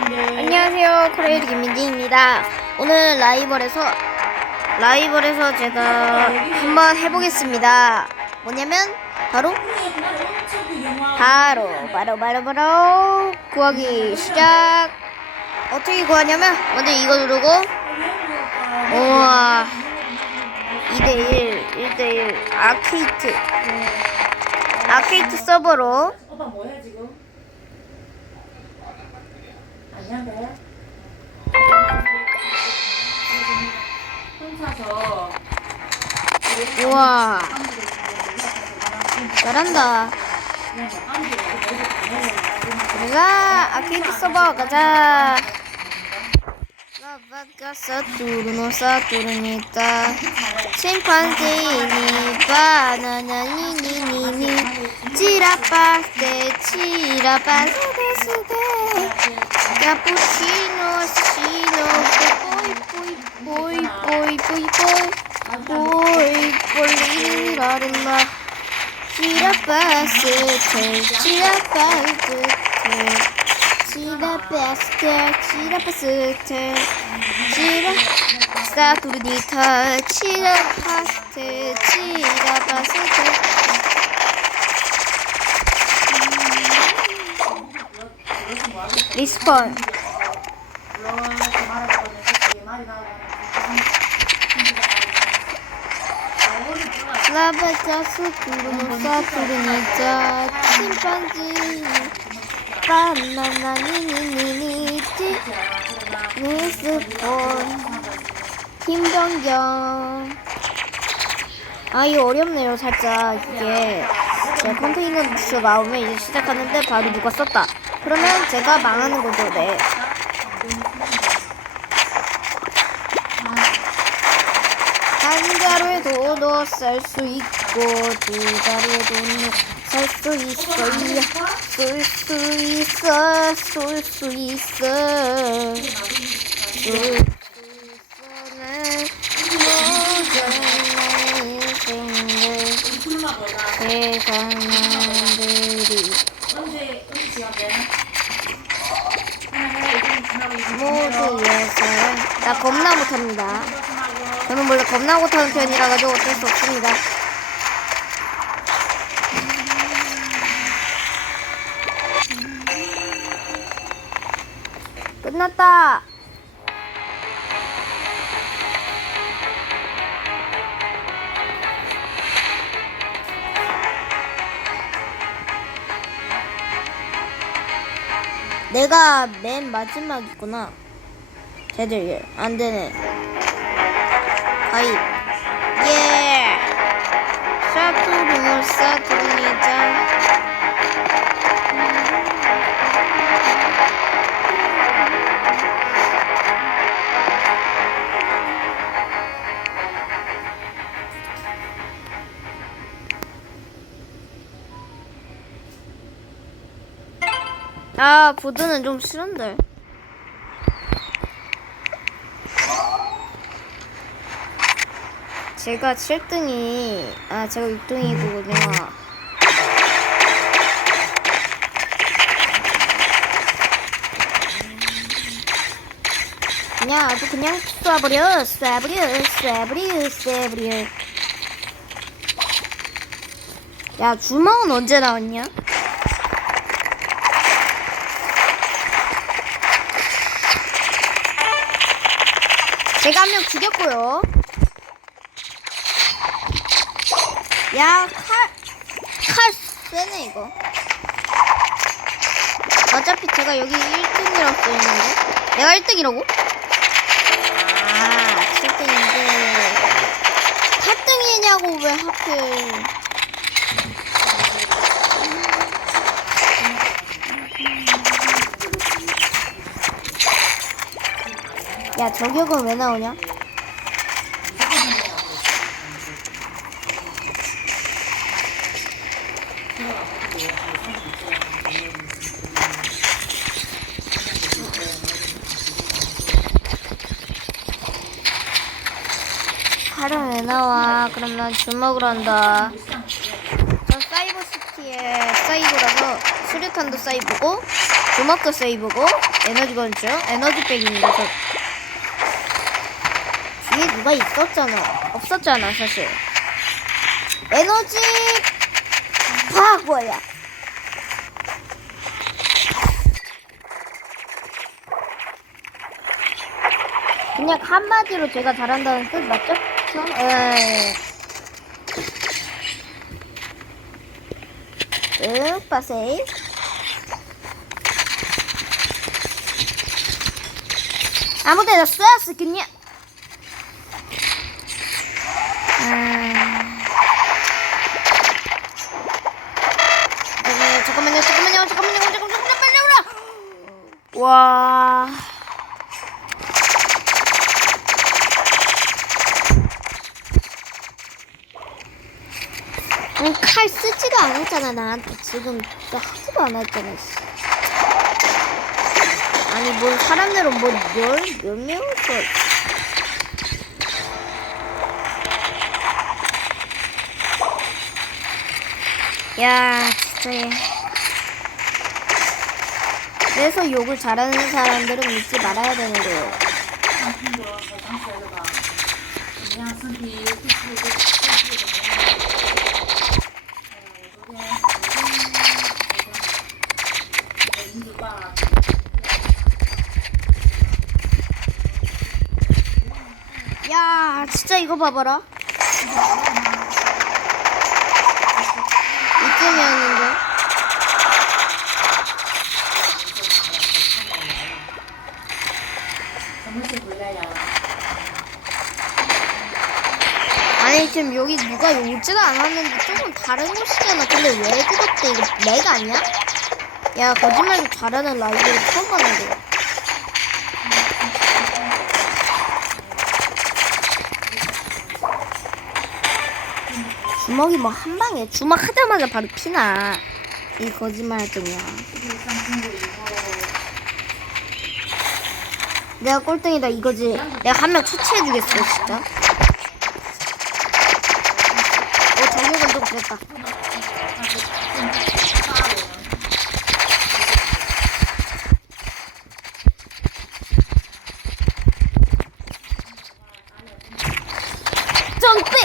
안녕하세요. 코레일 김민지입니다. 오늘 라이벌에서 라이벌에서 제가 한번 해보겠습니다. 뭐냐면 바로 바로 바로 바로 바로 구하기 시작. 어떻게 구하냐면 먼저 이거 누르고 우와 2대1 1대1 아케이트. 아케이트 서버로? 아니야 돼. 혼자서 우와. 잘한다. 우리가 아케이드 서버 가자. 라바가 사투르노 사투르니까 심판제이니 바나나니니니니. 치라파스테 치라파스테스테 카푸치노 시노 포이 포이 포이 포이 포이 포 리스폰. 라바자 스쿠르노 사투르니자 침판지. 바나나니니니니지 리스폰. 김정경. 아 이거 어렵네요 살짝. 이게. 제가 컨테이너에서 나오면 이제 시작하는데 바로 누가 썼다 그러면 제가 망하는 거죠. 네. 한 자루에 돈도 쌀수 있고 두 자루에 돈도 쌀수 있어요 쏠수 있어 쏠수 있어. 쏠수 있어는 모든 나의 인생을 세상 남들이 언제 언제 지각 되나? 하나 해 이제 지나고 이제 모두의 사랑 나 겁나 못합니다. 저는 원래 겁나 못하는 편이라 가지고 어쩔 수 없습니다. 끝났다. 내가 맨 마지막이구나. 쟤들 안 되네. 가입. 예. 사투르 사투르니자. 아 보드는 좀 싫은데. 제가 7등이 아 제가 6등이거든요. 그냥 아주 그냥 쏴버려 쏴버려 쏴버려 쏴버려 야 주먹은 언제 나왔냐? 제가 한 명 죽였고요. 야, 칼, 칼 세네, 이거. 어차피 제가 여기 1등이라고 써있는데. 내가 1등이라고? 아, 7등인데. 8등이냐고, 왜 하필. 야, 저격은 왜 나오냐? 칼은 왜 나와? 그럼 난 주먹으로 한다. 전 사이버 시티의 사이버라서 수류탄도 사이버고 주먹도 세이브고 에너지 건죠 에너지 백입니다 저. 뒤에 누가 있었잖아 없었잖아 사실 에너지 파워야 그냥 한마디로 제가 잘한다는 뜻 맞죠? 에. 응, 빠세이. 아무 데나 쏘았어, 그냥. 아... 잠깐만요, 잠깐만요, 잠깐만요, 잠깐만요, 잠깐만요, 잠깐만요, 빨리 오라! 와. 아니, 칼 쓰지도 않았잖아, 나한테. 지금 나 하지도 않았잖아, 씨. 아니, 뭘 사람들은 뭐, 열, 몇 명을 써. 야, 진짜. 얘. 그래서 욕을 잘하는 사람들은 믿지 말아야 되는 거예요. 이거 봐봐라. 이쯤이었는데. 아니 지금 여기 누가 오지도 않았는데 조금 다른 곳이잖아. 근데 왜 죽었대? 이거 렉 아니야? 야 거짓말도 잘하는 라이브를 처음 봤는데. 주먹이 뭐 한 방에 주먹 하자마자 바로 피나. 이 거짓말쟁이야. 내가 꼴등이다 이거지. 내가 한 명 처치해주겠어 진짜. 어 정력은 좀 그랬다. 점프!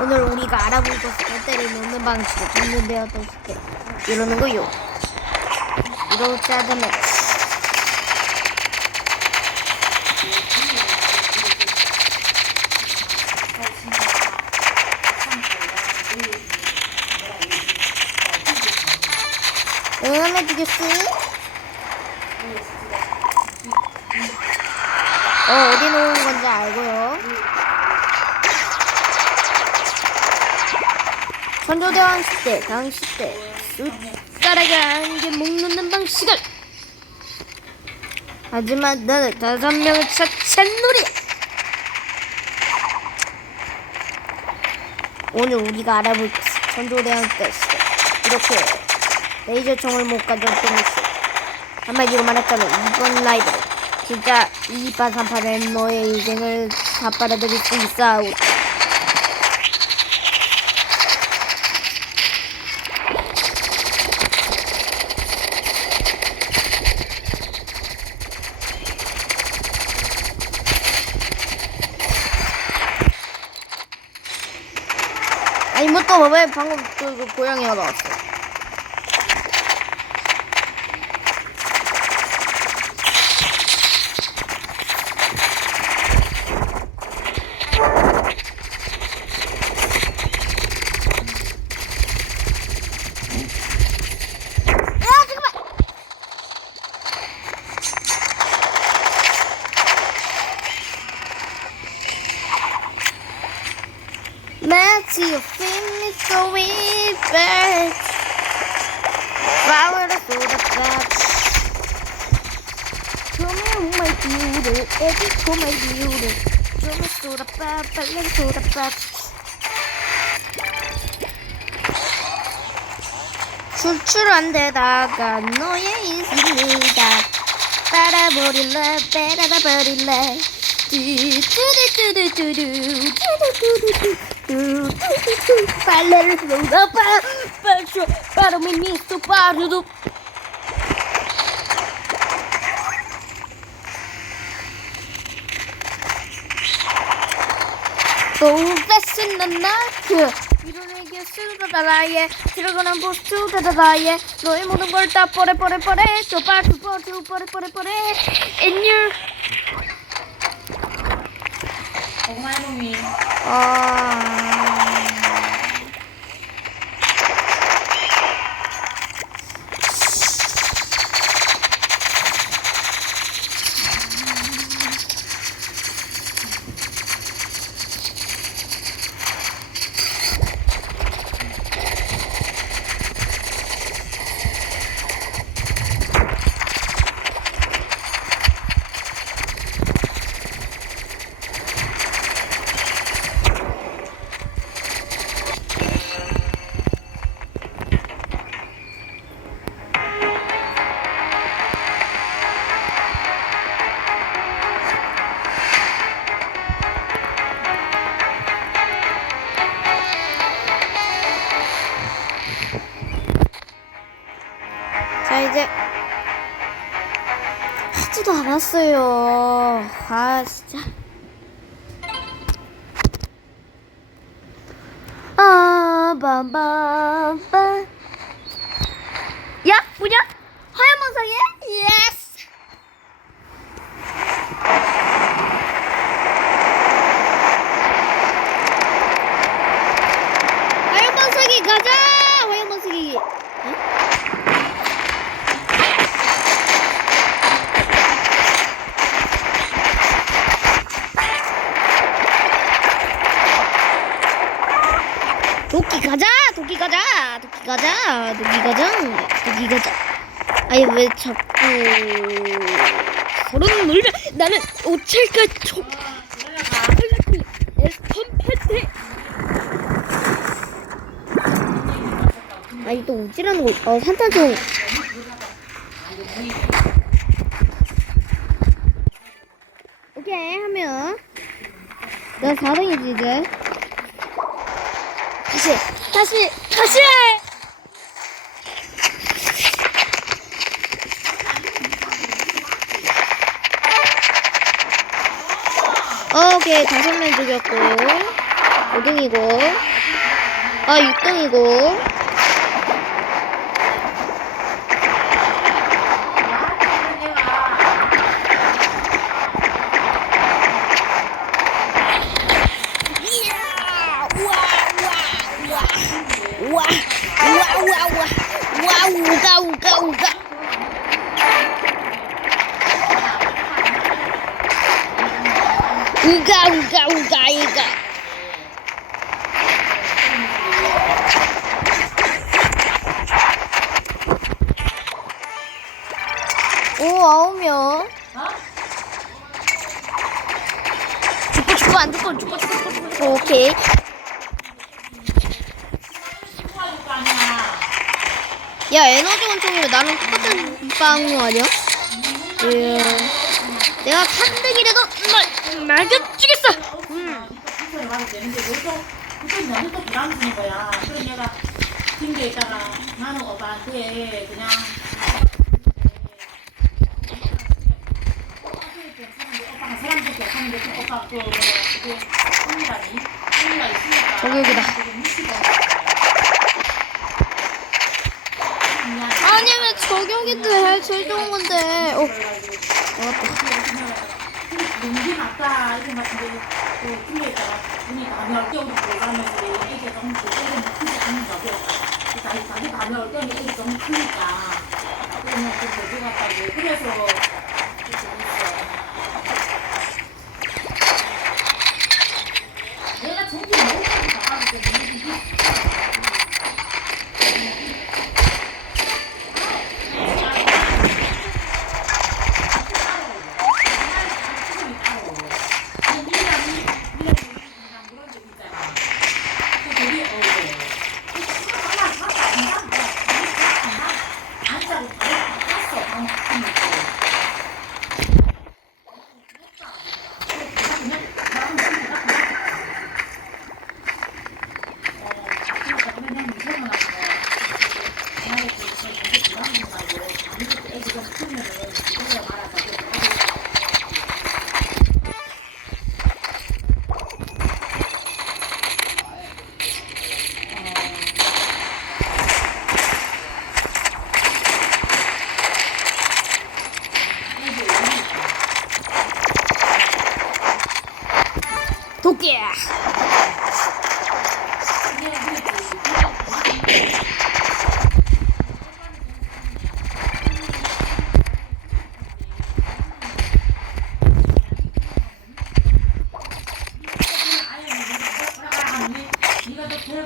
오늘 우리가 놓는 방식을 종료되었던 때 이러는 거요. 이렇게 하자면 응원해주겠어? 어 어디 놓은 건지 알고요. 선조대왕 시대 당시 때 숟가락에 안개 먹는 방식을. 하지만 나는 다섯 명을 처치한놀이. 오늘 우리가 알아볼 선조대왕 때 시대. 이렇게 레이저 총을 못 가졌던 것이 한마디로 말했다면 이번 라이브는 진짜 2파 3파된 너의 인생을 다 빨아들일 수 있어 아니 뭐또왜 방금 그, 그 고양이가 나왔어 beauty. Eddie, come my beauty. Come my soda patch, balance soda patch. 출출한 데다가 너의 인생이다 빨아버릴래 빼라다 버릴래 뚜두두두두두두두두두두두두두두 빨래를 쏟아 빨쇼 바람이 미스터 빠르도 Confessing the night 이론에게 쓰다다라예 들어가는 보스 다다다예 너의 모든 걸 Dovessin annacchio. Ironiche assurda da laie, tiragona bostuta da laie, noi mono guarda pore pore pore, so parto porto pore pore pore, and you're... Oh my mommy. Oh. 아 진짜. 아 빰빰빰. 야 뭐냐? 하얀 만상이야? 예스. 하얀 만상이 가자. 하얀 만상이. 도끼 가자 도끼 가자 도끼 가자 도끼 가자 아니 왜 자꾸 서로는 놀자 나는 오칠까 초 헬라크 에스컴패트 아니 또 오지라는 거 어 산탄총 오케이 하면. 나 4등이지 이제. 다시 다시 다시 오케이 다섯 명 죽였고. 5등이고. 아 6등이고 어? 죽고 죽고 안 죽고 죽고 죽고 죽고 죽고 오케이 야 에너지 원총이면 나랑 똑같은 빵 아니야? 예. 내가 3등이라도 말. 음. 되는데 너무 또 불안해지는 거야 있다가 나는 오빠한테 그냥 오빠가 사람들께 하는데 그 오빠 그 뭐야 그게 성이라니 성이가 있으니까 저기 여기다. 그게 무시가 그냥 아니면 저격인데 제일 제일 좋은 건데. 어. 맞다 이런 같은데 그 팀에 있다가 눈이 가면 깨우고 들어가면서 애기 너무 그때는 크지 않는 거고 자기 자기 가면 올 때는 애기 너무 크니까 그러면 좀 돼지 같다고 그래서 前也没办法，二十岁没毕。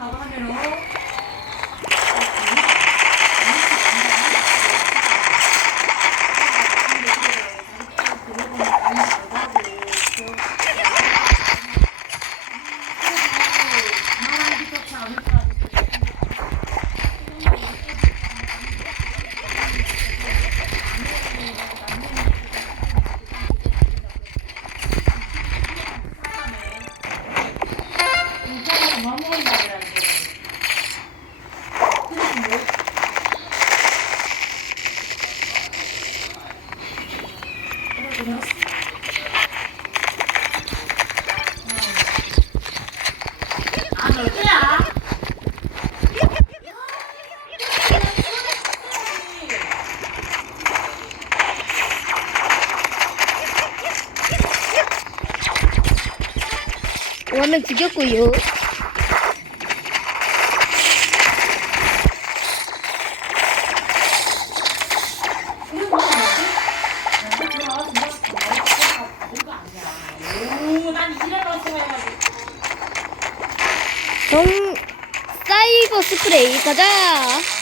ভালো 죽였고요. 정 사이버 스프레이 가자.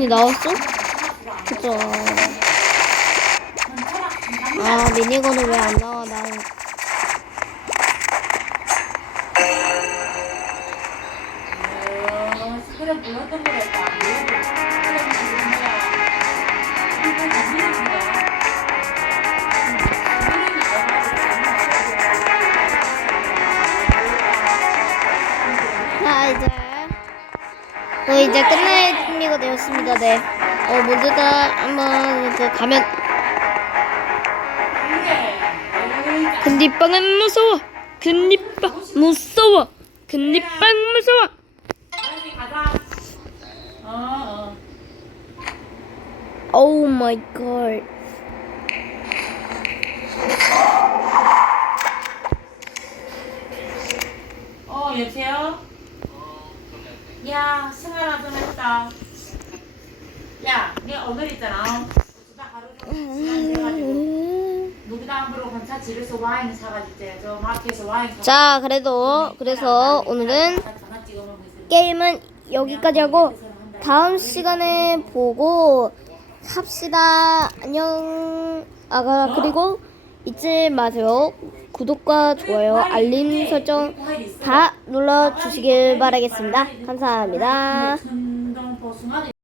미니건이 나왔어? 그죠. 아 미니건은 왜 안 나와 나는. 자 이제 어 이제 끝날 준비가 되었습니다. 네. 어 모두 다 한번 그 가면 금리빵은 무서워. 금리빵 무서워. 금리빵 무서워. 어, 어. 오 마이 갓. 어, 여보세요? 야, 승아라 전화했다. 야, 내 오늘 있잖아. 수다 하루 시간 돼가지고 건차 집에서 와인 사가지고 저 마트에서 와인 사. 자 그래도 그래서 오늘은. 게임은 여기까지 하고 다음 시간에 보고 합시다. 안녕. 아 그리고 잊지 마세요. 구독과 좋아요, 알림 설정 다 눌러 주시길 바라겠습니다. 감사합니다. 보승하지.